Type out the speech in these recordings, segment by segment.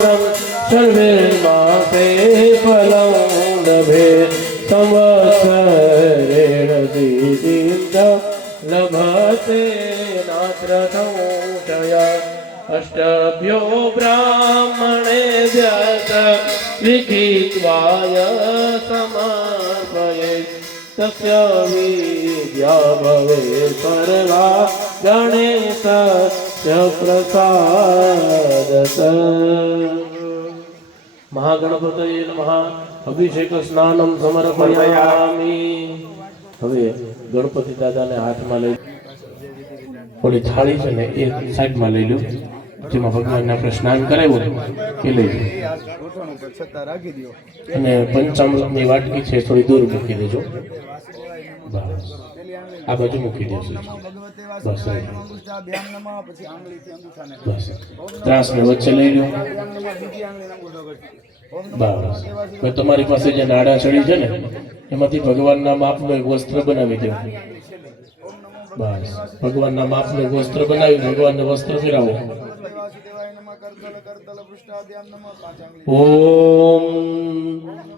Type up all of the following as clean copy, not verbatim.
सर्वे मासे फलं लभे संवत्सरेण सिद्धिं लभते नात्र संशय अष्टभ्यो ब्राह्मणेभ्यः लिखित्वाय समर्पयेत् तस्य विद्या भवेत् सर्वा गणेशस्य प्रसादतः। महागणपतये नमः। अभिषेक स्नानं समर्पयामि। હવે ગણપતિ દાદાને હાથમાં લઈ ઓલી થાળી છે ને એ સાઈડમાં લઈ લો, જેમાં ભગવાનને આપણે સ્નાન કરાવ્યું એ લઈ લો, અને પંચામૃતની વાટકી છે થોડી દૂર મૂકી દેજો. બસ આ બાજુ મૂકી દેજો. બસ બસ ત્રાસને વચ્ચે લઈ લો. બસ હવે તમારી પાસે જે નાડા ચડી છે ને એમાંથી ભગવાનના માપનું એક વસ્ત્ર બનાવી દો. બસ ભગવાનના માપનું એક વસ્ત્ર બનાવી ભગવાનને વસ્ત્ર ફેરાવો. ઓમ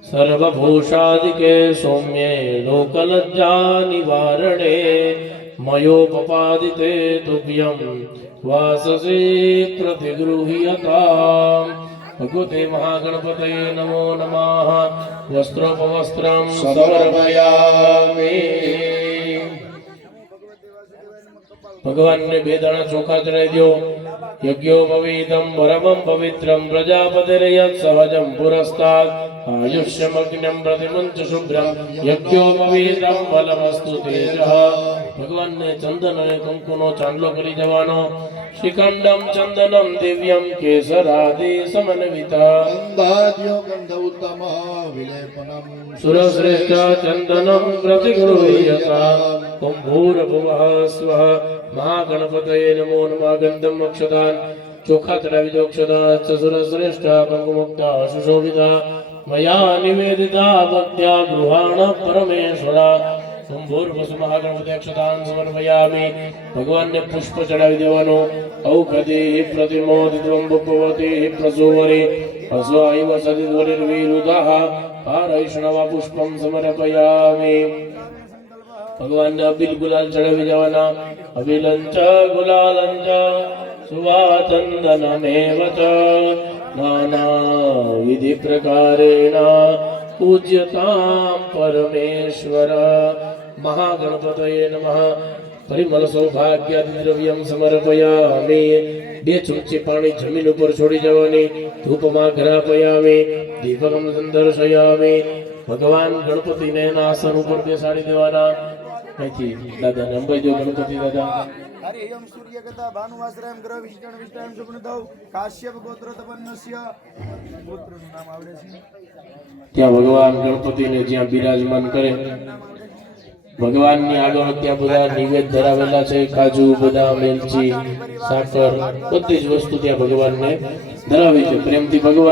સર્વભૂષાદિકે સૌમ્યે લોકલજ્જા નિવારણે મયોપપાદિતે તુભ્યં વાસસે પ્રતિગૃહ્યતામ. ભગવતે મહાગણપતये નમો નમઃ. વસ્ત્રોપવસ્ત્રં સમર્પયામિ. ભગવાનને બે દાણા ચોખા ચડાવી દો. યજ્ઞો પવિત્રમ પરમં પવિત્રમ પ્રજાપતિર્યત સહજં પુરસ્તાદ આયુષ્યમગ્ન્યં પ્રતિમંચ શુભ્રમ યજ્ઞો પવિત્રમ ફલમસ્તુ તેજઃ. ભગવાનને ચંદન અને કંકુનો ચાંદલો કરી દેવાનો. શ્રીખંડમ ચંદનમ દિવ્યમ કેસરાદિ સમન્વિતા સુરશ્રેષ્ઠ ચંદનમ પ્રતિગૃહ્યતા. ઓમ ભૂર્ભુવઃ સ્વઃ. મહાગણપતये નમો નમઃ. ગંધમ અક્ષતાન ચોખા ચડાવી દો. અક્ષતા સુરશ્રેષ્ઠ કંકુમુક્તા સુશોભિતા મયા નિવેદિતા ભક્ત્યા ગૃહાણ પરમેશ્વરા. ઓમ ભૂર્ભુવઃ મહાગણપતે અક્ષતાન સમર્પયામિ. ભગવાનને પુષ્પ ચડાવી દેવાનો. ઔષધિ પ્રતિમોદિત્વં ભગવતી પ્રસુવરી અસ્વાઈવ સદિદ્વરિર્વિરુધઃ પારૈષ્ણવ પુષ્પં સમર્પયામિ. ભગવાનને અબિલ ગુલાલ ચડાવી દેવાના. અબિલંચ ગુલાલંચ સુવાચંદનમેવ ચ નાના વિધિ પ્રકારેણ પૂજ્યતામ પરમેશ્વર. મહાગણપતये નમઃ. પરિમલ સૌભાગ્યાદિ દ્રવ્યમ સમર્પયામિ. બે ચમચી પાણી જમીન ઉપર છોડી જવાની. ધૂપમાં ઘરાપયામિ. દીપકમ સંદર્શયામિ. ભગવાન ગણપતિને એના આસન ઉપર બેસાડી દેવાના. અહીંથી દાદાને અંબાઈ દો. ગણપતિ દાદા હરિયમ સૂર્યગતા ભાનુવાશ્રયમ ગ્રહ વિષ્ણુ વિષ્ણુ સુપનદૌ કાશ્યપ ગોત્ર તપન્નસ્ય. ગોત્રનું નામ આવડે છે. ત્યાં ભગવાન ગણપતિને જ્યાં બિરાજમાન કરે ભગવાનની આગળ ત્યાં બધા નિવેદ ધરાવેલા છે. કાજુ બદામ એલચી સાકર બધી જ વસ્તુ ત્યાં ભગવાનને ધરાવી છે. પ્રેમથી ભગવાન